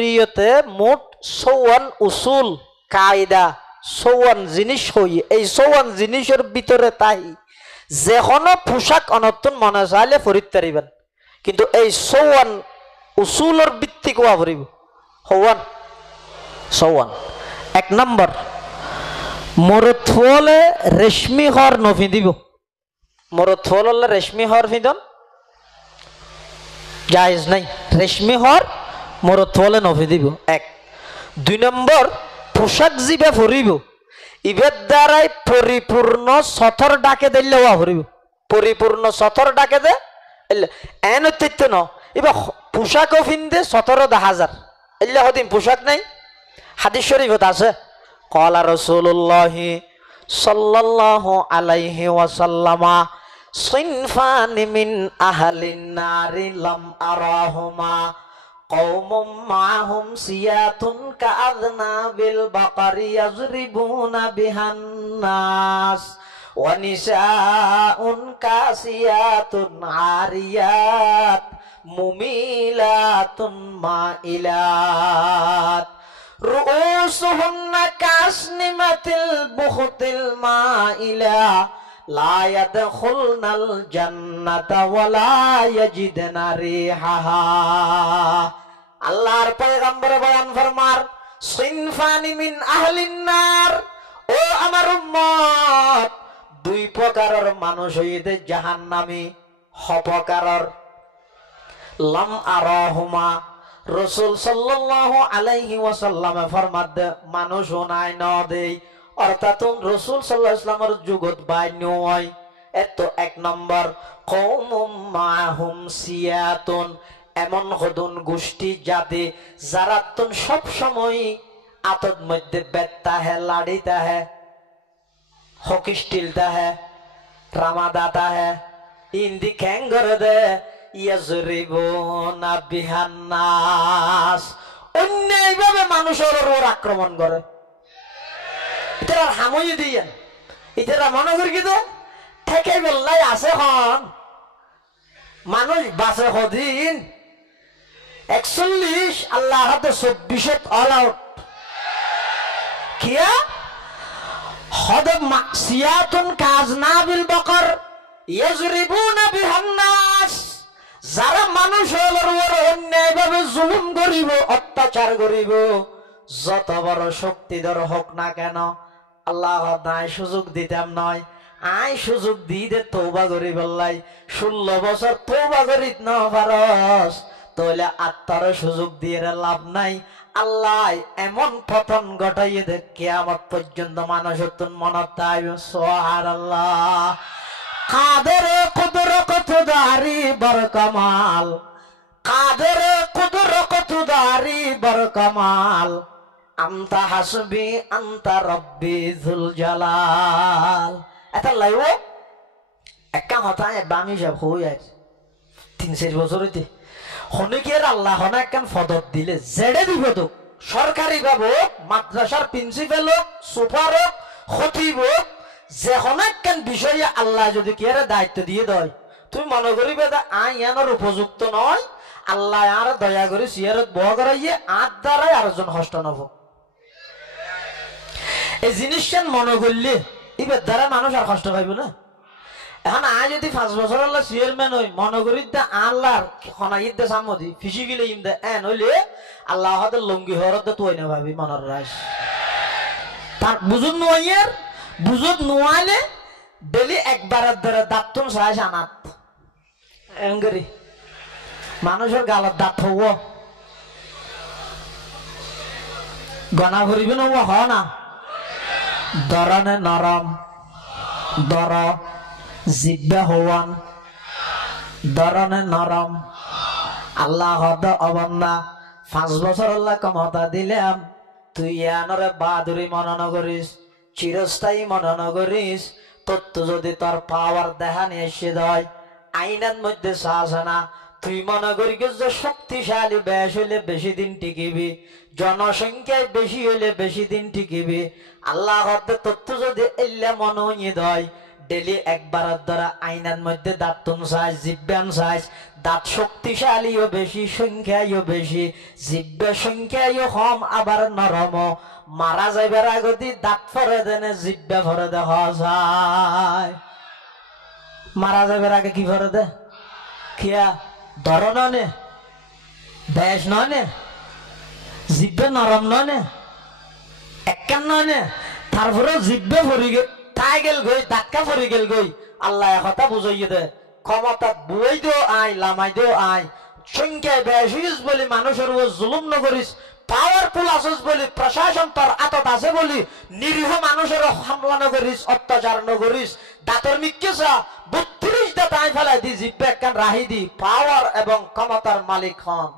শরীয়তে মোট 54 উসুল কায়দা 54 জিনিস হই। এই 54 জিনিসের ভিতরে তাই যে কোনো পোশাক অনতুন মনে চাইলে ফরিদ পারিবেন, কিন্তু এই 54 উসুলের ভিত্তি কোয়া ফরিব হওয়ান 54। 1 নম্বর, মরদ হলে রেশমি হর নফি দিব। মরদ হলে রেশমি হর ফিদন জায়েজ নাই, রেশমি হর মরদ হলে নফি দিব 1। 2 নম্বর, পোশাক জিবে ফরিব ইবের দ্বারাই পরিপূর্ণ সথর ডাকে দিলে ওয়া ফরিব। পরিপূর্ণ সথর ডাকে দে এন অত্যিত্য ন এবার পোশাকও ফিনদে সথর 10,000 এল্লা হদিন পোশাক নাই। হাদিস শরীফত আছে ক্বালা রাসূলুল্লাহি সাল্লাল্লাহু আলাইহি ওয়াসাল্লামা সিনফানি মিন আহলিন নারি লাম আরাহুমা কওমুম মাহুম সিয়াতুন কাআযনাবিল বাকারি ইয়াজরিবুনা বিহান নাস ওয়া নিসাউন কাসিয়াতুন আরিয়াত মুমিলাতুন মাইলাত রুউসুহুন্না কাসনিমাতিল বুখতিল মাইলা লা ইয়াদখুলনাল জান্নাতা ওয়া লা ইয়াজিদনা রিহাহা। আল্লাহর পয়গম্বর বয়ান ফরমার সিনফানি মিন আহলিন নার, ও আমার উম্মত 2 প্রকারের মানুষ হইতে জাহান্নামী হপকারর। লাম আরাহুমা, রাসূল সাল্লাল্লাহু আলাইহি ওয়াসাল্লাম ফরমাদ মানুষ নাই ন দেই, অর্থাৎ রাসূল সাল্লাল্লাহু আলাইহি ওয়াসাল্লামের যুগত বাই নয়। এত 1 নম্বর, কওমুম মাহুম সিয়াতুন, এমন হদুন গোষ্ঠী জাতি যারা তুন সব সময় আতত মধ্যে বেত্তা হে লাড়িতা হে হকিস্টিলতা হে রামাদাতা হে ইন্দি খ্যাং করে দে ইয়াজরিবুনা বিহান নাস, অন্যায়ভাবে মানুষের উপর আক্রমণ করে। ইতারা হামই দিয়েন, ইতারা মনে করি কি তো ঠেকে বেল্লাই আছে হন মানুষ বাসে হদিন 41 আল্লাহ হাতে 24 অল আউট কিয়া হদম মাকসিয়াতুন কাজনাবিল বকর ইয়াজরিবুনা বিহান নাস, যারা মানুষের উপর অন্যায়ভাবে জুলুম করিব অত্যাচার করিব যত বড় শক্তিধর হোক না কেন আল্লাহ নাই সুযোগ দিতাম নয়, আই সুযোগ দিতে তওবা করি বললাই 16 বছর তওবা করিত না পারস তাহলে আত্মার সুযোগ দিয়ে লাভ নাই। আল্লাহ এমন পতন ঘটাইয়ে দে কিয়ামত পর্যন্ত মানুষের তুন মনত আইবে। সুবহানাল্লাহ। কাদের কুদরত দারি বর কামাল, কাদের কুদরত দারি বর কামাল, আনতা হাসবি আনতা রব্বি যুল জালাল। এটা লাইও একা হতায় বামি যাব হই আজ 3-4 বছর হইতে হনিকের আল্লাহ হনা একখান ফদত দিলে জেডে দিব তো সরকারি ভাবে মাদ্রাসার প্রিন্সিপাল হোক সুপার হোক খতিব হোক যে হনা একখান বিষয়ে আল্লাহ যদি কি দায়িত্ব দিয়ে দেয় তুমি মনে করিবে আই ইয়ানোর উপযুক্ত নয়, আল্লাহ আর দয়া করে সিয়ারত বহ করাইয়ে আর দ্বারাই আরেকজন হস্ত নব। এই জিনিসটা মনে করলে এবার দ্বারা মানুষ আর কষ্ট পাইব না। এখন আজ যদি 5 বছর আল্লাহ চেয়ারম্যান হই মনে করি আল্লাহর খনাইদ দে সামদি ফিজিক্যালি ইম দে এন হইলে আল্লাহ হাতে লঙ্গি হরত দে তুই না ভাবি মনের রাস তার বুঝুন নয়ের বুঝুত নোয়ালে ডেলি একবারের ধরে দাঁতন সাইজ আনাত এঙ্গরি মানুষের গালত দাঁত হব গনা করিবে না হ না দরনে নরম দর জিব্বা হওয়ান দরনে নরম আল্লাহ হদ অবন্দা 5 বছর আল্লাহ ক্ষমতা দিলাম তুই আনরে বাহাদুরি মনন করিস চিরস্থায়ী মনন করিস তোর তো যদি তোর পাওয়ার দেখা নিয়ে এসে দেয় আইনের মধ্যে চাষ না তুই মনে করি যে শক্তিশালী বেশ হইলে বেশি দিন টিকিবি জনসংখ্যায় বেশি হইলে বেশি দিন টিকিবি আল্লাহ হদ তোর তো যদি এল্লা মন হইয়ে দেয় ডেলি একবারের দ্বারা আইনার মধ্যে দাঁত তুন চাইছ জিব্বান চাইছ দাঁত শক্তিশালীও বেশি সংখ্যায়ও বেশি জিব্বা সংখ্যায়ও কম আবার নরম মারা যাইবার আগতি দাঁত ফরে দেনে জিব্বা ফরে দেখা যায় মারা যাইবার আগে কি ফরে দে খিয়া ধর নে বেশ নে জিব্বে নরম নে একান নে তারপরে জিব্বে ফরি গে তাই গেল গই ধাক্কা ফরি গেল গই আল্লাহ কথা বুঝাইয়ে দে ক্ষমতা বুয়াই দিও আই লামাই দিও আই সংখ্যায় বেশিস বলি মানুষের ও জুলুম নগরিস পাওয়ারফুল আসস বলি প্রশাসন তোর আতত আছে বলি নিরীহ মানুষের হামলা নগরিস অত্যাচার নগরিস দাঁতর মিক্কেসা 32 দাঁত আই ফেলাই দি জিব্বে একখান রাহি দি পাওয়ার এবং ক্ষমতার মালিক হন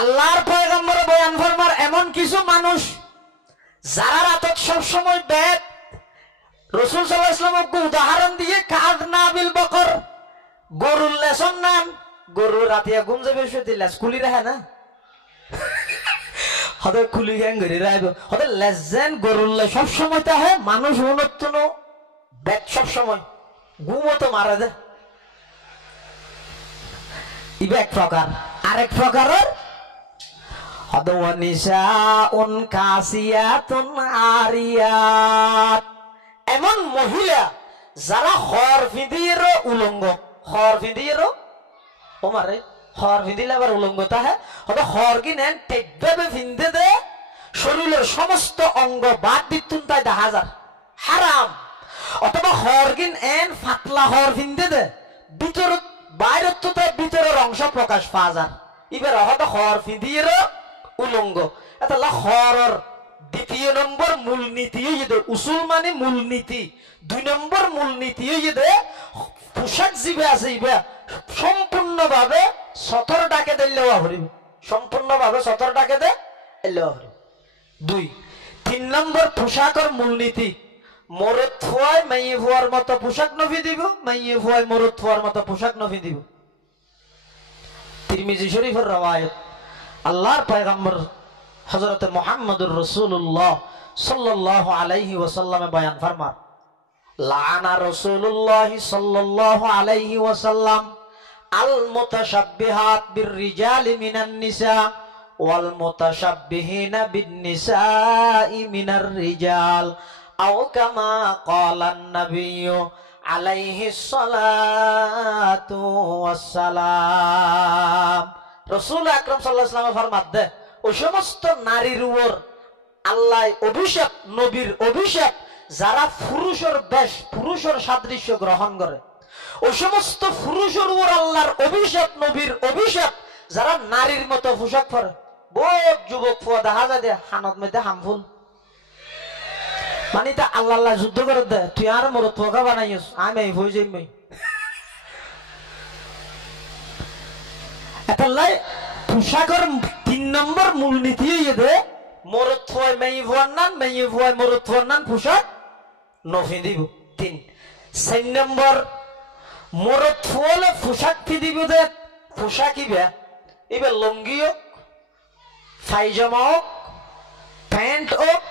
আল্লাহর পয়গম্বর বয়ান ফরমার এমন কিছু মানুষ যারা রাতত সবসময় বেদ রাসূল সাল্লাল্লাহু আলাইহি ওয়াসাল্লাম উদাহরণ দিয়ে কাযনাবিল বকর গরুর লেসন নাম গরু রাতিয়া ঘুম যাবে শুতে লেস খুলি রাখে না হতে খুলি গ্যাং ঘরে রাইব হতে লেজেন গরুর লে সব সময় তা হয় মানুষ উন্নতন বেদ সব সময় ঘুমও তো মারা দে ইবে এক প্রকার আরেক প্রকারের হদওয়ানিসাউন কাসিয়াতুন আরিয়াত এমন মহিলা যারা হর ফিদির উলঙ্গ হর ফিদির ওমারে হর ফিদিলে আবার উলঙ্গ তাহে হয়তো হর কি নেন টেকভাবে ফিন্দে দে শরীরের সমস্ত অঙ্গ বাদ দিতুন তাই দেখা যায় হারাম অথবা হর কিন এন ফাতলা হর ফিন্দে দে ভিতর বাইরের তো তাই ভিতরের অংশ প্রকাশ পাওয়া যায় এবার হয়তো হর ফিদির উলঙ্গ এটা হরর দ্বিতীয় নম্বর মূলনীতি উসুল মানে মূলনীতি 2 নম্বর মূলনীতি পোশাক জিবে আছে ইবা সম্পূর্ণভাবে সতর ডাকে দিলেও হরিব সম্পূর্ণভাবে সতর ডাকে দে এলেও হরিব 2 3 নম্বর পোশাকের মূলনীতি মরদ ফুয়ায় মাইয়ে ফুয়ার মতো পোশাক নফি দিব মাইয়ে ফুয়ায় মরদ ফুয়ার মতো পোশাক নফি দিব তিরমিজি শরীফের রওয়ায়াত আল্লাহর পয়গম্বর হযরত মুহাম্মদুর রাসূলুল্লাহ সাল্লাল্লাহু আলাইহি ওয়াসাল্লামে বয়ান ফরমান লাআনা রাসূলুল্লাহ সাল্লাল্লাহু আলাইহি ওয়াসাল্লাম আল মুতাশাব্বিহাত বির রিজালি মিনান নিসা ওয়াল মুতাশাব্বিহিনা বিন নিসাই মিনার রিজাল আও কামা ক্বালান নাবিয়্যু আলাইহিস সালাতু ওয়াস সালাম রাসূল আকরাম সাল্লাল্লাহু আলাইহি ওয়াসাল্লাম ফরমাত দে ওই সমস্ত নারীর উপর আল্লাহ অভিশাপ নবীর অভিশাপ যারা পুরুষের বেশ পুরুষের সাদৃশ্য গ্রহণ করে ওই সমস্ত পুরুষের উপর আল্লাহর অভিশাপ নবীর অভিশাপ যারা নারীর মতো পোশাক পরে বহুত যুবক ফুয়া দেখা যায় দে হানত মধ্যে হামফুল মানে তা আল্লাহ আল্লাহ যুদ্ধ করে দে তুই আর মোর তোকা বানাইস আমি এই হয়ে যাই এটা লাই পোশাকের 3 নম্বর মূলনীতি দে মরদ ফুয়ায় মেয়ে ফুয়ার নান মেয়ে ফুয়ায় মরদ ফুয়ার নান পোশাক নফি দিব 3 4 নম্বর মরদ ফুয়ালে পোশাক ফি দিব দে পোশাক ইবে ইবে লঙ্গি হোক পায়জামা হোক প্যান্ট হোক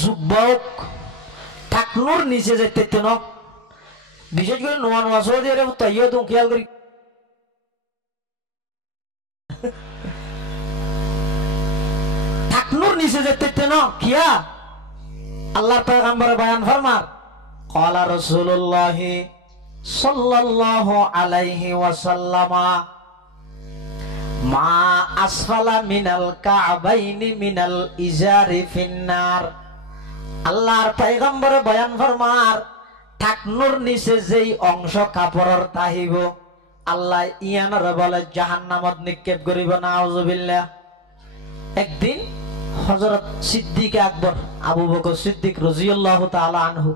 জুব্বা হোক টাকনুর নিচে যেতে ন বিশেষ করে নোয়া নোয়া সৌদি আরব তাইও তো খেয়াল করি টাকনুর নিচে যেতে ন কিয়া আল্লাহর পয়গম্বর বয়ান ফরমার ক্বালা রাসূলুল্লাহ সাল্লাল্লাহু আলাইহি ওয়াসাল্লামা মা আসফালা মিনাল কাবাইনি মিনাল ইজারি ফিন্নার আল্লাহর পয়গম্বর বয়ান ফরমার টাকনুর নিচে যেই অংশ কাপড়ের তাহিব আল্লাহ ইয়ানর বলে জাহান্নামত নিক্ষেপ করিব নাউযুবিল্লাহ একদিন হযরত সিদ্দিক আকবর আবু বকর সিদ্দিক রাদিয়াল্লাহু তাআলা আনহু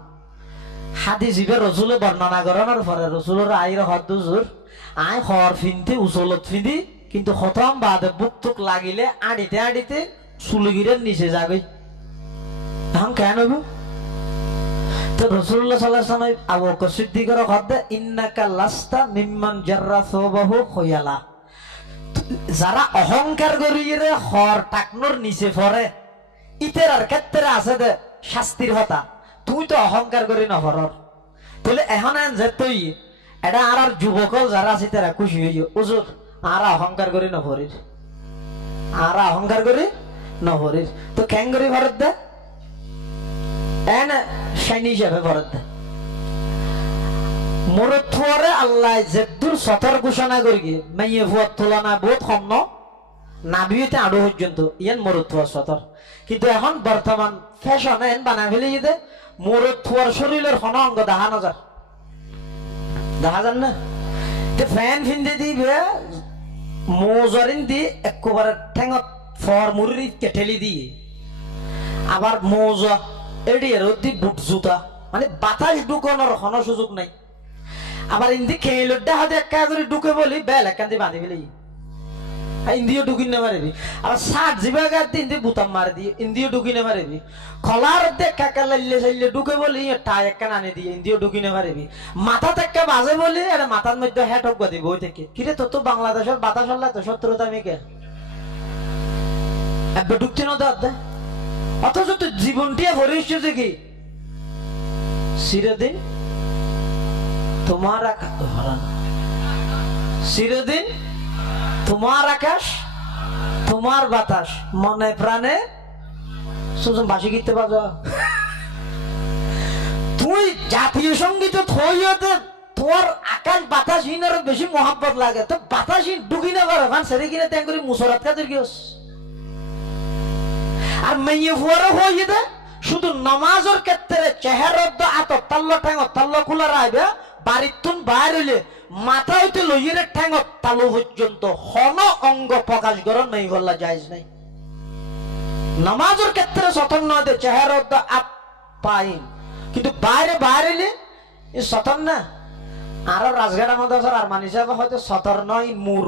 হাদিস ইবে রাসূলে বর্ণনা করানোর পরে রাসূলের আইর হদ্দুজুর আই হর ফিনতে উসলত ফিদি কিন্তু খতম বাদে বুকতুক লাগিলে আড়িতে আড়িতে সুলগিরের নিচে যাবে এখন কেন হইব তো রাসূলুল্লাহ সাল্লাল্লাহু আলাইহি ওয়াসাল্লাম আবু বকর সিদ্দিকের কথা ইন্নাকা লাস্তা মিম্মান জাররা সাওবাহু খয়ালা যারা অহংকার করিয়ে হর টাকনোর নিচে পড়ে ইতের আর ক্ষেত্রে আছে দে শাস্তির হতা তুই তো অহংকার করি নহর তাহলে এখন যে তুই এটা আর যুবকল যারা আছে তারা খুশি হইল ওজোর আর অহংকার করি নহরির আর অহংকার করি নহরির তো কেন করি ভরত দে এন শাইনি হিসাবে ভরত দে মুরুথুয়ারে আল্লাহ যেদুর সতর ঘোষণা করি গিয়ে মাইয়ে ভুয়ার তুলনা বহুত কম ন নাবিতে আড়ু পর্যন্ত ইয়ান মুরুথুয়া সতর কিন্তু এখন বর্তমান ফ্যাশন এন বানা ফেলে যেতে মুরুথুয়ার শরীরের কোনো অঙ্গ দেখা নজার দেখা যান না ফ্যান ফিন্দে দিবে মোজরিন দি একবারে ঠেঙত ফর মুড়ি কেটেলি দিয়ে আবার মোজা এড়িয়ে রোদি বুট জুতা মানে বাতাস ঢুকানোর কোনো সুযোগ নাই আবার ইন্দি খেয়ে দেখা দেখা করে ঢুকে বলি বেল একান দিয়ে বাঁধি ফেলি ইন্দিও ঢুকিন না পারবি আবার ষাট জিবা গাছ দিয়ে ইন্দি বুতাম মারি দিয়ে ইন্দিও ঢুকি না পারবি খলার দেখা কালাইলে চাইলে ঢুকে বলি টাই একান আনে দিয়ে ইন্দিও ঢুকি না পারবি মাথা থেকে বাজে বলি আর মাথার মধ্যে হ্যাট হোক দিব ওই থেকে কিরে তো তো বাংলাদেশের বাতাস হল্লা তো শত্রুতা মিকে একবার ঢুকছে না দাদা অথচ তো জীবনটিয়া ভরে এসেছে কি চিরদিন তোমার চিরদিন তোমার আকাশ তোমার বাতাস মনে প্রাণে সুজন বাসি গীতে বাজা তুই জাতীয় সঙ্গীত থইতে তোর আকাশ বাতাসহীন আরো বেশি মহাব্বত লাগে তো বাতাসহীন ঢুকি না পারে ভান সেরে কিনে তেন করি মুসরাত কাদের গিয়েস আর মেয়ে ফুয়ারও হয়ে দে শুধু নামাজের ক্ষেত্রে চেহারত আতক তাল্ল ঠ্যাঙ তাল্ল খোলা রাখবে বাড়িতুন বাইর হইলে মাথা হইতে লইয়ের ঠ্যাঙ তালু পর্যন্ত হন অঙ্গ প্রকাশ করার নেই বললা যাইজ নাই নামাজের ক্ষেত্রে স্বতন্ত্র হইতে চেহারত আপ পাইন কিন্তু বাইরে বাইরে হইলে সতন না আরো রাজঘাট আমাদের আর মানি সাহেব হয়তো সতর নয় মুর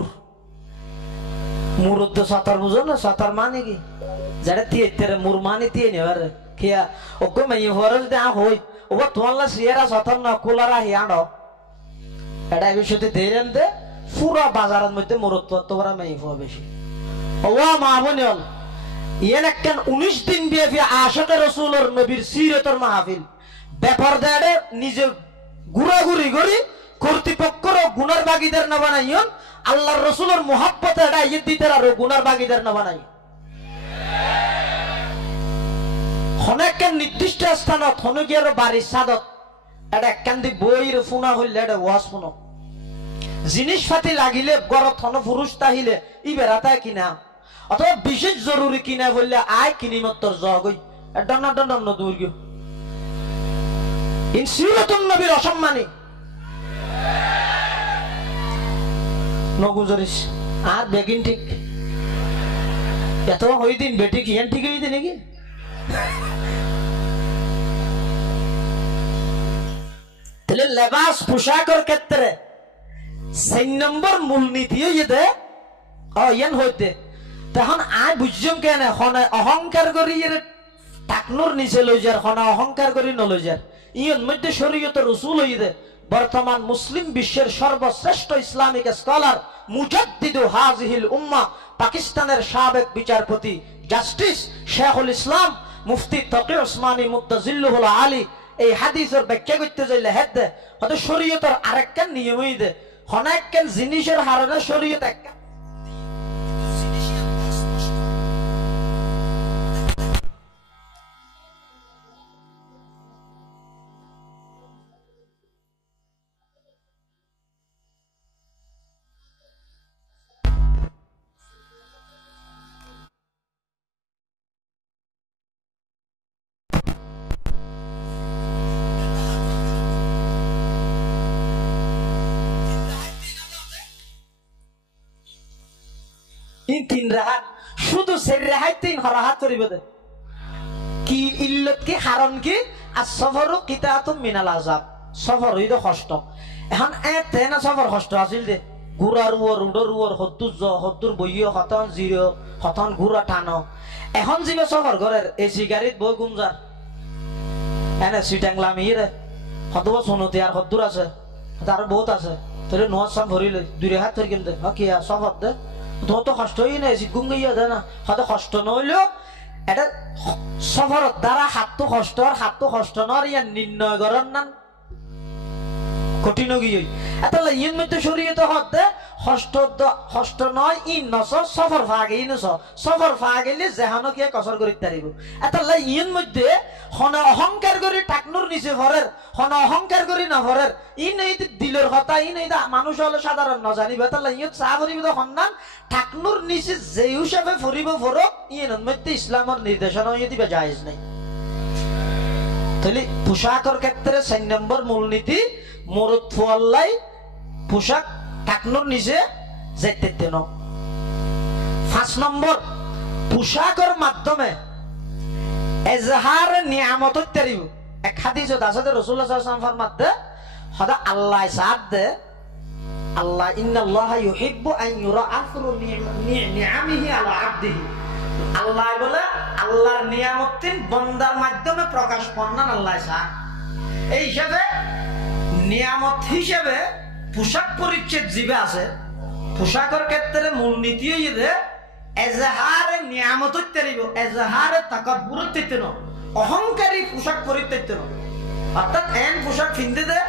উদ্দ সতর বুঝো না সতর মানে কি যারা তিয়ে মুর মানে তিয়ে নেবার খেয়া ওকে মেয়ে হওয়ার যদি হই ও তোমার সিয়ারা সতর না কোলারা হিয়াড় এটা বিষয়তে ধীরে দে পুরো বাজারের মধ্যে মুরত্ব তোমরা মেয়ে হওয়া বেশি ও মাহবুনি হল ইয়েন একখান 19 দিন বিয়ে আশাকে রসুলের নবীর সিরতর মাহফিল ব্যাপার দেয় নিজে ঘুরাঘুরি করি কর্তৃপক্ষর গুনার বাগিদার না বানাইন আল্লাহর রসুলের মোহাব্বত এটা ইয়ে দিতে আর গুনার বাগিদার না বানাই অনেক নির্দিষ্ট স্থানত হনুগিয়ার বাড়ির সাদত এটা একখান দি বইয়ের ফুনা হইলে এটা ওয়াজ ফুনো জিনিসপাতি লাগিলে গরত হন পুরুষ তাহিলে ই বেড়াতায় কিনা অথবা বিশেষ জরুরি কিনা বললে আয় কিনি মত্তর জগই দণ্ড দণ্ড দুর্গ ইনসিরাতুন নবীর অসম্মানী নগুজরিস আর বেগিন ঠিক এত হই দিন বেটি কি ঠিক হই দিন নাকি তাহলে লেবাস পোশাকের ক্ষেত্রে 6 নম্বর মূলনীতি ইয়ে ইয়ান হইতে তখন আয় বুঝছম কেন অহংকার করি টাকনুর নিচে লই যার হনা অহংকার করি নলই যার ইয়ন মধ্যে শরীয়তের রসুল হইতে বর্তমান মুসলিম বিশ্বের সর্বশ্রেষ্ঠ ইসলামিক স্কলার মুজাদ্দিদু হাজিহিল উম্মাহ পাকিস্তানের সাবেক বিচারপতি জাস্টিস শেখুল ইসলাম মুফতি তকি ওসমানী মুত্তাজিল্লুহুল আলী এই হাদিসের ব্যাখ্যা করতে যাইলে হেদ দে হয়তো শরীয়তের আরেকখান নিয়মই দে হনাক্কান জিনিসের হারণে শরীয়ত একটা তিন রাহাত শুধু সেই রেহাই 3 রাহাত করিব দে কি ইল্লত কি হারন কি আসফরু কিতাতুম মিনাল আযাব সফর হইতো কষ্ট এখন এতে না সফর কষ্ট আছিল দে গুরার উড়র হদ্দুর বইও হতন জিরো হতন গুরা টানো এখন জিবে সফর ঘরের এসি গাড়িত বই গুমজার এনে সিটাংলাম ইরে হতব শুনতে আর হদ্দুর আছে তার বহুত আছে তোরে নোয়াজ সাম ভরিলে 2 হাত ধরে কিনতে কিয়া সফর দে তো কষ্ট হই না এসি গুঙ্গিয়া দে না হয়তো কষ্ট নইলেও এটা সফরত দ্বারা হাতটো কষ্ট নর ইয়ান নির্ণয় করার না কঠিন গিয়ে এটা ইন মধ্যে শরীয়তে হতে হষ্ট নয় ইন নস সফর ফাগে ইনস সফর ফাগেলে যেহানো কি কসর করিতে পারিব এটা ইন মধ্যে হন অহংকার করি টাকনুর নিচে ভরের হন অহংকার করি না ভরের ইন এই দিলের কথা ইন এই মানুষ হলে সাধারণ ন জানিব এটা ইয়ত চা ভরিব হন্নান টাকনুর নিচে যে হিসাবে ফরিব ফরক ইন মধ্যে ইসলামের নির্দেশনা ইয়ে দিবে জায়েজ নাই তাহলে পোশাকের ক্ষেত্রে 4 নম্বর মূলনীতি মরদ ফুয়াল্লাই পোশাক টাকনুর নিচে যাইতে দেন 5 নম্বর পোশাকের মাধ্যমে এজহার নিয়ামত তারিব এক হাদিস আছে রাসূলুল্লাহ সাল্লাল্লাহু আলাইহি ওয়াসাল্লাম ফরমাতে হদা আল্লাহ সাদ দে আল্লাহ ইন্নাল্লাহা ইউহিব্বু আন ইউরা আফরু নিআমিহি আলা আবদিহি আল্লাহ বলে আল্লাহর নিয়ামত বান্দার মাধ্যমে প্রকাশ করনান আল্লাহ সাদ এই হিসাবে নিয়ামত হিসেবে পোশাক পরিচ্ছেদ জীবে আছে পোশাকের ক্ষেত্রে মূলনীতি হইছে এজহারে নিয়ামত তারিব এজহারে তাকাব্বুর তেতেন অহংকারী পোশাক পরিত্যাগ অর্থাৎ এন পোশাক ফিন্দে দে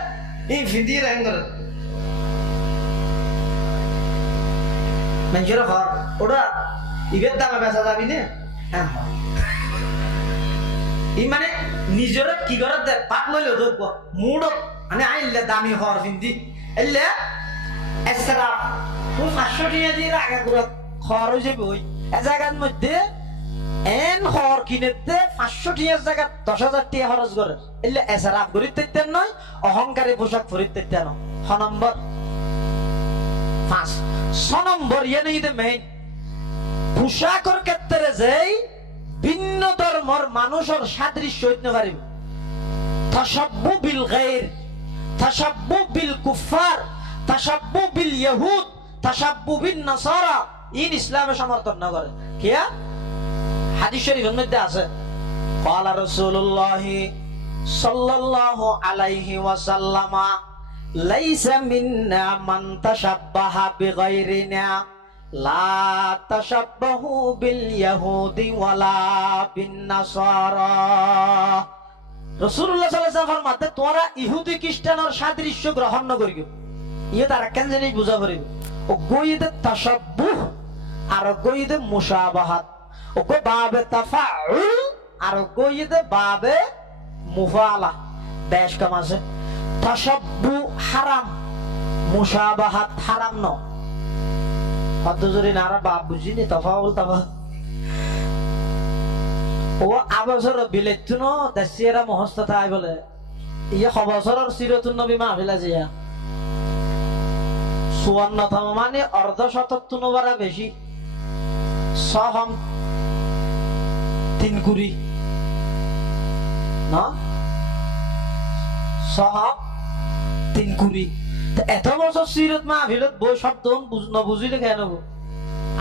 এই ফিন্দিয়ে রাং করে মানুষের ঘর ওটা ইবের দামে বেচা যাবি না ই মানে নিজের কি করে দে পাক লইলে দেখব মুড মানে আইলে দামি হর ফিন্দি এলে এসরা 500 টাকা দিয়ে আগে করে খরচ যাবে ওই এ জায়গার মধ্যে এন হর কিনেতে 500 টাকার জায়গা 10,000 টাকা খরচ করে এলে এসরা করিতে নয় অহংকারী পোশাক পরিতে না 6 নম্বর 6 নম্বর ইয়ানি দে মেইন পোশাকের ক্ষেত্রে যেই ভিন্ন ধর্মের মানুষের সাদৃশ্য হইতে পারিব তাশাব্বু বিল গায়র তাশাব্বু বিল কুফার তাশাব্বু বিল ইহুদ তাশাব্বু বিন নাসারা ইন ইসলামে সমর্থন না করে কিয়া হাদিস শরীফের মধ্যে আছে ক্বালা রাসূলুল্লাহ সাল্লাল্লাহু আলাইহি ওয়াসাল্লাম লাইসা মিন্না মান তাশাব্বাহা বিগায়রিনা লা তাশাব্বাহু বিল ইহুদি ওয়ালা বিন নাসারা রাসূলুল্লাহ সাল্লাল্লাহু আলাইহি ওয়াসাল্লাম ফরমাতে তোরা ইহুদি খ্রিস্টানের সাদৃশ্য গ্রহণ না করিও ইয়ে তারা কেন জানি বুঝা পড়িব ও গইদে তাশাব্বুহ আর গইদে মুশাবাহাত ও কো বাবে তাফাউল আর গইদে বাবে মুফালা বেশ কম আছে তাশাব্বু হারাম মুশাবাহাত হারাম ন কত জোরে না বাপ বুঝিনি তাফাউল তাফা ও আবসর বিলেতুন দেশিয়ারা মহস্ততা আই বলে ইয়া খবসরর সিরাতুন নবী মাহফিল আজিয়া 54তম মানে অর্ধ শতক বারা বেশি সহম 3 কুড়ি না সহম 3 কুড়ি এত বছর সিরত মাহফিলত বই শব্দ বুঝিলে কেন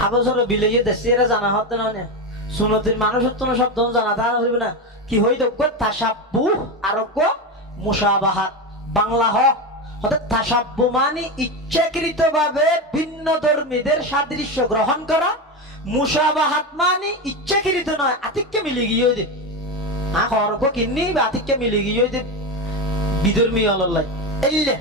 আবসর বিলেয়ে দেশিয়ারা জানা হতে না সুন্নতির মানুষের তো শব্দ জানা তা হইবে না কি হইতো তাশাব্বুহ আর মুশাবাহাত বাংলা হতে তাশাব্বু মানে ইচ্ছাকৃতভাবে ভিন্ন ধর্মীদের সাদৃশ্য গ্রহণ করা মুশাবাহাত মানে ইচ্ছাকৃত নয় আতিককে মিলে গিয়ে দে হরক কিন্নি বা আতিককে মিলে গিয়ে দে বিধর্মী আল্লাহ এলে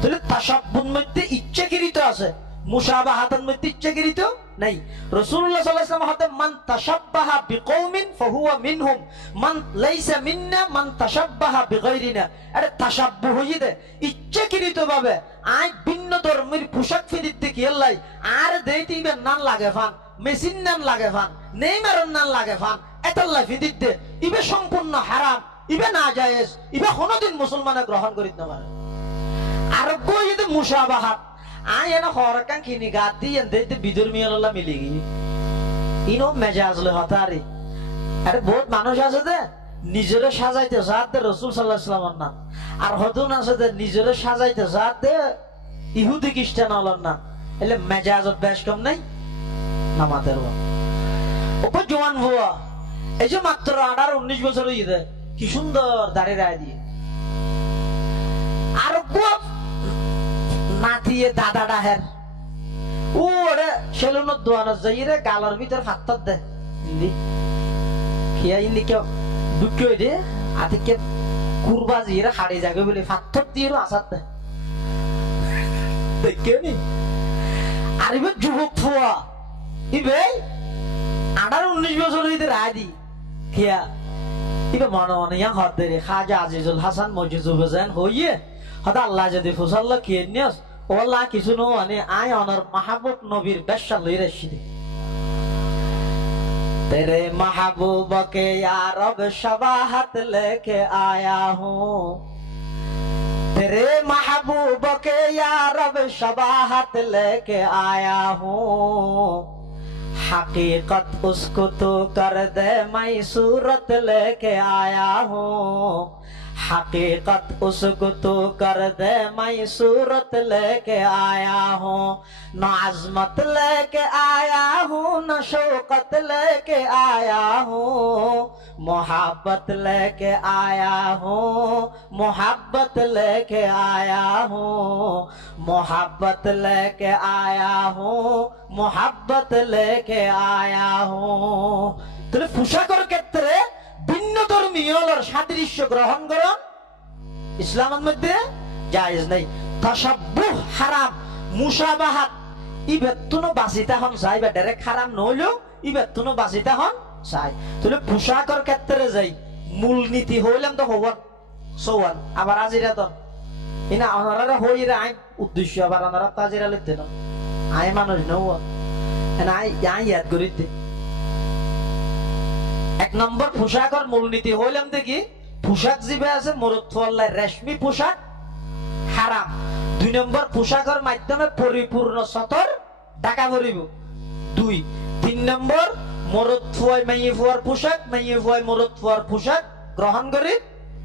তাহলে তাশাব্বুর মধ্যে ইচ্ছাকৃত আছে মুশাবাহাতের মধ্যে ইচ্ছাকৃত নাই রাসূলুল্লাহ সাল্লাল্লাহু আলাইহি ওয়াসাল্লাম হতে মান তাশাব্বাহা বিকওমিন ফাহুয়া মিনহুম মান লাইসা মিন্না মান তাশাব্বাহা বিগায়রিনা আরে তাশাব্বুহ হইদে ইচ্ছাকৃতভাবে আই ভিন্ন ধর্মের পোশাক ফিরিতে কি আল্লাহ আর দেইতিবে নাম লাগে ফান মেশিন নাম লাগে ফান নেইমারন নাম লাগে ফান এতাল্লাহ ফিদিতে ইবে সম্পূর্ণ হারাম ইবে না জায়েজ ইবে কোনদিন মুসলমানে গ্রহণ করিতে না পারে আর কইতে মুশাবাহাত আই এনা হরকান কিনি গাত দিয়ে দেতে বিধর্মী আল্লাহ মিলে গিয়ে ইনো মেজাজ লে হতারি আরে বহুত মানুষ আছে দে নিজেরে সাজাইতে জাত দে রাসূল সাল্লাল্লাহু আলাইহি ওয়াসাল্লামের নাম আর হদুন আছে দে নিজেরে সাজাইতে জাত দে ইহুদি খ্রিস্টান আল্লাহর নাম এলে মেজাজত বেশ কম নাই নামাতের ও কো জওয়ান বুয়া এই যে মাত্র 18-19 বছর হইছে কি সুন্দর দাড়ি রায় দিয়ে আর কো নাতিয়ে দাদা ডাহের ওরে সেলুন দোয়ানো যাইরে গালর ভিতর ফাত্তর দে কিয়া ইনি কেউ দুঃখ দে আতিকে কুরবা জিরা হাড়ি যাবে বলে পাথর দিয়ে আসাদ দেখে নি আর এবার যুবক ফুয়া ইবে 18-19 বছর হইতে রায় দি কিয়া ইবে মনে মনে ইয়া হতে রে খাজা আজিজুল হাসান মজিজুল হোসেন হইয়ে হয়তো আল্লাহ যদি ফুসাল্লা কে নিয়াস ওল্লাহ কিছু নো মানে আয় অনর মাহবুব নবীর বেশা লই রাখছি तेरे महबूब के या रब शबाहत लेके आया हूँ तेरे महबूब के या रब शबाहत लेके आया हूँ हकीकत उसको तो कर दे मैं सूरत लेके आया हूँ हकीकत उसको तो कर दे मैं सूरत लेके आया हूँ न अज़मत लेके आया हूँ न शौकत लेके आया हूँ मोहब्बत लेके आया हूँ मोहब्बत लेके आया हूँ मोहब्बत लेके आया हूँ मोहब्बत लेके आया हूँ তাহলে পোশাকের ক্ষেত্রে ভিন্ন ধর্মীয়র সাদৃশ্য গ্রহণ করুন ইসলামের মধ্যে জায়েজ নাই তাশাব্বুহ হারাম মুশাবাহাত ইবেতুনো বাসিতা হন চাই বা ডাইরেক্ট হারাম নইলেও ইবেতুনো বাসিতা হন চাই তাহলে পোশাকের ক্ষেত্রে যাই মূলনীতি হইলাম তো হওয়ার সওয়ান আবার আজিরা তো ইনা অনারা হইরে আই উদ্দেশ্য আবার অনারা তাজিরা লিখতে না আই মানুষ নও এনা আই ইয়াদ করিতে এক নম্বর পোশাকের মূলনীতি হইলাম দেখি পোশাক জিবে আছে মরুত্তল্লাহ রেশমি পোশাক হারাম দুই নম্বর পোশাকের মাধ্যমে পরিপূর্ণ সতর টাকা ভরিব দুই তিন নম্বর মরুত্তয় মাইয়ে ফুয়ার পোশাক মাইয়ে ফুয়ায় মরুত্তর পোশাক গ্রহণ করি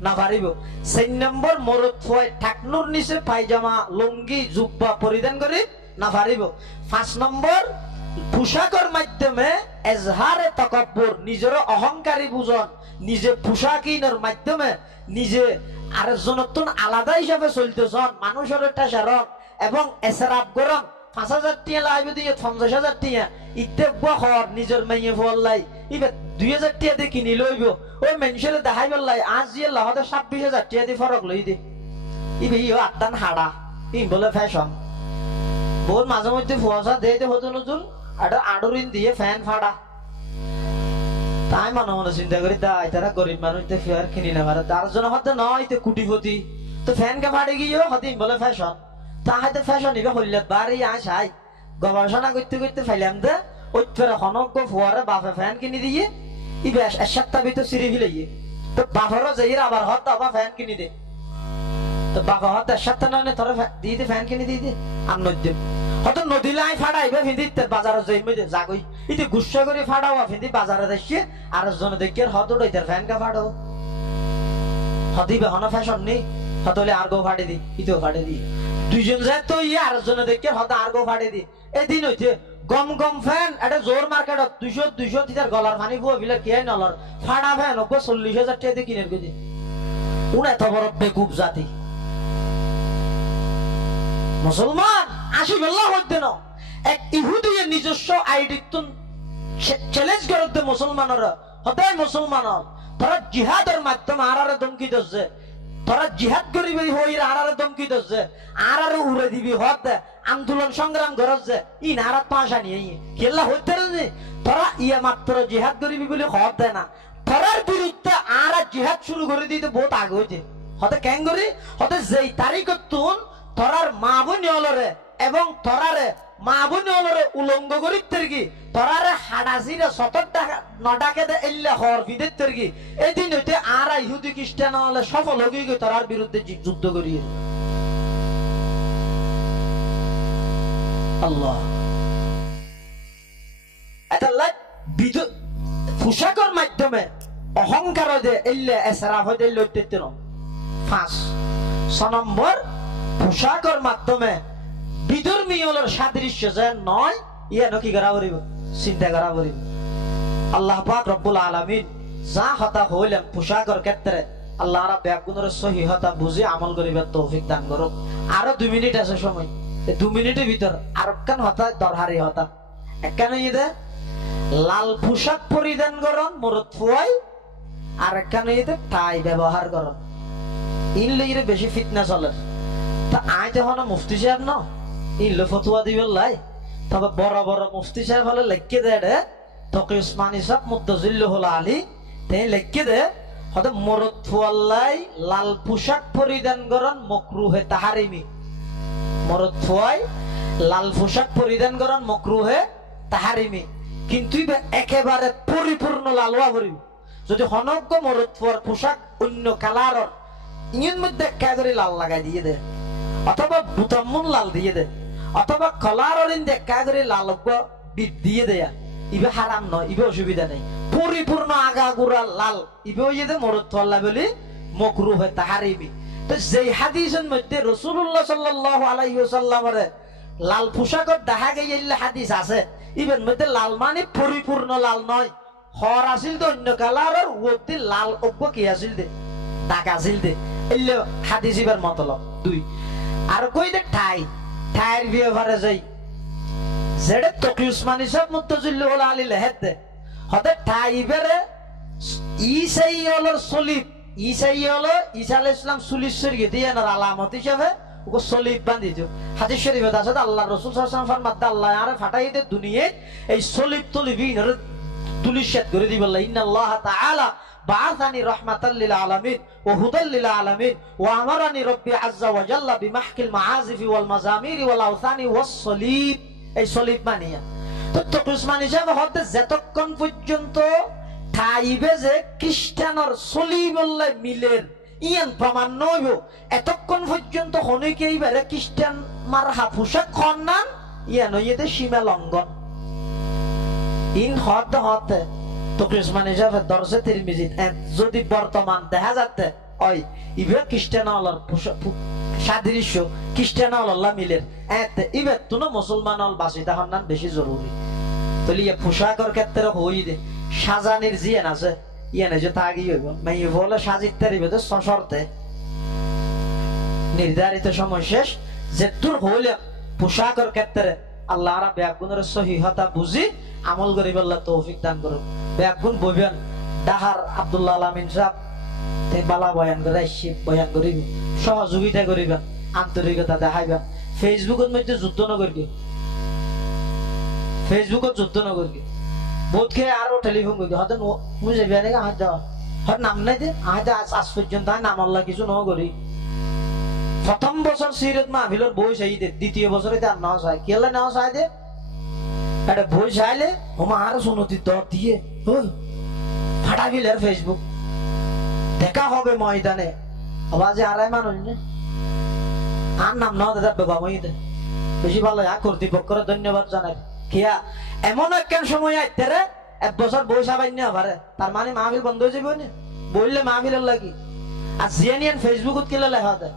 না পারিব চার নম্বর মরুত্তয় ঠাকনুর নিচে পায়জামা লুঙ্গি জুব্বা পরিধান করি না পারিব পাঁচ নম্বর পোশাকের মাধ্যমে এজহারে তাকাব্বুর নিজের অহংকারী বুঝন নিজে পোশাকিনের মাধ্যমে নিজে আরেকজনের আলাদা হিসাবে চলতেছন মানুষের একটা সারণ এবং এসরাফ গরম 5,000 টিয়া লাইবে দিয়ে 50,000 টিয়া ইতে বহর নিজের মাইয়ে ফলাই ইবে 2,000 টিয়া দিয়ে কিনি লইব ওই মানুষের দেখাই বললাই আজ যে লাহতে 26,000 টিয়া দিয়ে ফরক লই দে ইবে ইও আত্তান হাড়া ই বলে ফ্যাশন বহুত মাঝে মধ্যে ফুয়াশা দেয় হতো নতুন একটা আডরিন দিয়ে ফ্যান ফাড়া তাই মনে মনে চিন্তা করি তাই তারা গরিব মানুষ ফেয়ার কিনি না পারে তার জন্য হয়তো নয় কুটিপতি তো ফ্যানকে ফাড়ে গিয়েও হয়তো বলে ফ্যাশন তা হয়তো ফ্যাশন ইবে হইলে বাড়ি আসাই গবেষণা করতে করতে ফাইলাম দে ওই ফের হনজ্ঞ ফুয়ারে বাপে ফ্যান কিনে দিয়ে ইবে এক সপ্তাহ ভিতর সিঁড়ি ফিলাইয়ে তো বাপেরও যাই আবার হত আবার ফ্যান কিনে দে তো বাবা হত এক সপ্তাহ নয় তোরা দিয়ে দে ফ্যান কিনে দিয়ে দে আর নদী হয়তো নদী লাই ফাড়াইবে ফিন্দি বাজারে যাই যাগই ইতে গুসা করে ফাড়াও ফিন্দি বাজারে দেখছে আর জন দেখে হত উঠাইতে ফ্যানকে ফাড়াও হদিবে হন ফ্যাশন নেই হতলে আর গো ফাড়ে দি ইতেও ফাড়ে দি দুইজন যায় তো ইয়ে আর জন দেখে হত আর গো ফাড়ে দি এদিন হইতে গম গম ফ্যান এটা জোর মার্কেটত 200 তিতার গলার পানি বুয়া বিলে কে নলর ফাড়া ফ্যান 40,000 টাকা দিয়ে কিনে গেছে উন এত বড় বেকুব জাতি মুসলমান আসি বললা হইতে না এক ইহুদির নিজস্ব আইডিতুন চ্যালেঞ্জ করতে মুসলমানরা হতাই মুসলমান তারা জিহাদের মাধ্যমে আরারে ধমকি দিচ্ছে তারা জিহাদ করিবে হই আরারে ধমকি দিচ্ছে আরারে উড়ে দিবি হতে আন্দোলন সংগ্রাম করছে ই নারাত পাশা নিয়ে কেল্লা হইতে রে তারা ইয়া মাত্র জিহাদ করিবি বলে হত দেয় না তারার বিরুদ্ধে আরা জিহাদ শুরু করে দিতে বহুত আগে হইতে হতে কেন করি হতে যেই তারিখতুন তোরার মা বোন অলরে এবং তোরারে মা বোন অলরে উলঙ্গ করিতের কি তোরারে হাডাজিরে 70 টাকা নডাকে দে এল্লা হর বিদেতের কি এদিন হইতে আরা ইহুদি খ্রিস্টান হলে সফল হই গই তোরার বিরুদ্ধে যুদ্ধ করি আল্লাহ এটা লাগ বিদু পোশাকের মাধ্যমে অহংকার দে এল্লা এসরাফ দে লইতে ন 5 নম্বর পোশাকের মাধ্যমে বিধর্মীয়র সাদৃশ্য যে নয় ইয়া নকি করা করিব চিন্তা করা করিব আল্লাহ পাক রব্বুল আলামিন যা হতা হইলেন পোশাকের ক্ষেত্রে আল্লাহ রাব্বুল বেগুনের সহিহতা বুঝে আমল করিবার তৌফিক দান করুক আরো 2 মিনিট আছে সময় এই 2 মিনিটের ভিতর আরকান হতা দরহারি হতা একখানে ইদে লাল পোশাক পরিধান করন মরদ ফুয়াই আর একখান ইয়েতে টাই ব্যবহার করো ইন লইরে বেশি ফিটনেস চলে তা আই যখন মুফতি সাহেব ন ইনলো ফতুয়া দিবে লাই তবে বড় বড় মুফতি সাহেব হলে লেখকে দেয় রে তকি উসমানী সাহেব মুদ্দাজিল্লুহুল আলী তাই লেখকে দে হতে মরদ ফুয়াল্লাই লাল পোশাক পরিধান করন মকরুহে তাহারিমি মরদ ফুয়াই লাল পোশাক পরিধান করন মকরুহে তাহারিমি কিন্তু একেবারে পরিপূর্ণ লালুয়া ভরিব যদি হনজ্ঞ মরদ ফুয়ার পোশাক অন্য কালারর ইয়ের মধ্যে একা করে লাল লাগাই দিয়ে দে অথবা বুতামুন লাল দিয়ে দে অথবা কলারর ইন্দে একা করে লাল বিট দিয়ে দেয়া ইবে হারাম নয় ইবে অসুবিধা নেই পরিপূর্ণ আগাগোড়া লাল ইবে ওই যে মরদ ফুয়াল্লা বলি মকরুহে তাহারিমি তো যেই হাদিসের মধ্যে রাসূলুল্লাহ সাল্লাল্লাহু আলাইহি ওয়াসাল্লামের লাল পোশাকত দেখা গেইলে হাদিস আছে ইবের মধ্যে লাল মানে পরিপূর্ণ লাল নয় হর আসিল তো অন্য কালারের ওতে লাল অজ্ঞ কি আসিল দে দাগ আসিল দে এলে হাদিস ইবার মতলব দুই আর কই দে ঠাইয়ের ব্যবহারে যাই যেটা তকি উসমানী সাহেব মুদ্দাজিল্লুহুল আলী লেহেদ দে হতে ঠাই ইবারে ঈসাইয়লর সলিব ঈসাইয়ল ঈসা আলাইহিস সালাম সুলিশ শরীয়ত দিয়ে না আলামত হিসেবে ওকে সলিব বাঁধিছো হাদিস শরীফে আছে আল্লাহ রাসূল সাল্লাল্লাহু আলাইহি ওয়াসাল্লাম ফরমাতে আল্লাহ আরে ফাটাই দে দুনিয়ায় এই সলিব তলিবিন তুলিশাত করে দিবেন ইন্নাল্লাহ তাআলা বাআসানি রাহমাতাল লিল আলামিন ওয়া হুদাল লিল আলামিন ওয়া আমারানি রাব্বি আযজা ওয়া জাল্লা বিমাহকিল মাআজিফি ওয়াল মাজামিরি ওয়াল আওসানি ওয়াস সলিব এই সলিব মানিয়া তো তকি উসমানী সাহেব হতে যতক্ষণ পর্যন্ত ঠাইবে যে খ্রিস্টানর সলিবল্লাহ মিলের ইয়ান প্রমাণ নইব এতক্ষণ পর্যন্ত হনিকে এইবারে খ্রিস্টান মারহা পোশাক খন্নান ইয়ান ইয়েতে সীমা লঙ্ঘন ইন হতে তকি উসমানী সাহেবের দরজে তিরমিজি যদি বর্তমান দেখা যাচ্ছে ওই ইবে খ্রিস্টান হলার সাদৃশ্য খ্রিস্টান হল্লা মিলের ইবে তুনো মুসলমান হল বাসিদা হন্নান বেশি জরুরি তাহলে ইয়ে পোশাকের ক্ষেত্রে হই দে সাজানির জিয়ান আছে ইয়ানে যে তাগি হইব মাই বলে সাজিত তারিবে তো সশর্তে নির্ধারিত সময় শেষ যে তোর হইলে পোশাকের ক্ষেত্রে আল্লাহ রা ব্যাগুনের সহিহতা বুঝি আমল করিব আল্লাহ তৌফিক দান করুক ব্যাগুন বইবেন ডাহার আব্দুল্লাহ আলামিন সাহেব তে বালা বয়ান করে শিব বয়ান করিব সহযোগিতা করিবেন আন্তরিকতা দেখাইবেন ফেসবুকের মধ্যে যুদ্ধ ন করিবে ফেসবুকত যুদ্ধ ন করিবে বোধকে আরো টেলিফোন করি হয়তো বুঝে বিয়া নাকি আহ যাওয়া হয়তো নাম নাই দে আহ যা আজ পর্যন্ত নাম আল্লাহ কিছু ন করি প্রথম বছর সিরত মাহফিলর বই চাই দে দ্বিতীয় বছরে আর নেওয়া চাই কেলে নেওয়া চাই দে একটা বই চাইলে হোমা আরো শুনতি দর দিয়ে ফাটাবিলের ফেসবুক দেখা হবে ময়দানে আওয়াজে আড়াই মানুষ না আর নাম নেওয়া দাদা বাবা মহিদে বেশি ভালো কর্তৃপক্ষের ধন্যবাদ জানাই কিয়া এমন একখান সময় আইতে রে এক বছর বই সাবাই না পারে তার মানে মাহফিল বন্ধ হয়ে যাবে না বললে মাহফিলের লাগি আর জিয়ানিয়ান ফেসবুকত কেলে লেখা দেয়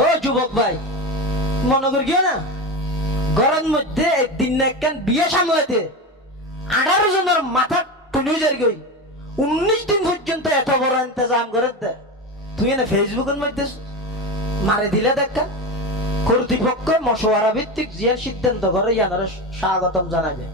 ও যুবক ভাই মনে করি গিয়ে না গরম মধ্যে একদিন না একখান বিয়ে সামলাতে 18 জনের মাথা টুনি যার গই 19 দিন পর্যন্ত এত বড় ইন্তজাম করে দে তুই না ফেসবুকের মধ্যে মারে দিলে দেখা কর্তৃপক্ষ মশওয়ারা ভিত্তিক জিয়ার সিদ্ধান্ত করে ইয়ানারে স্বাগতম জানাবে।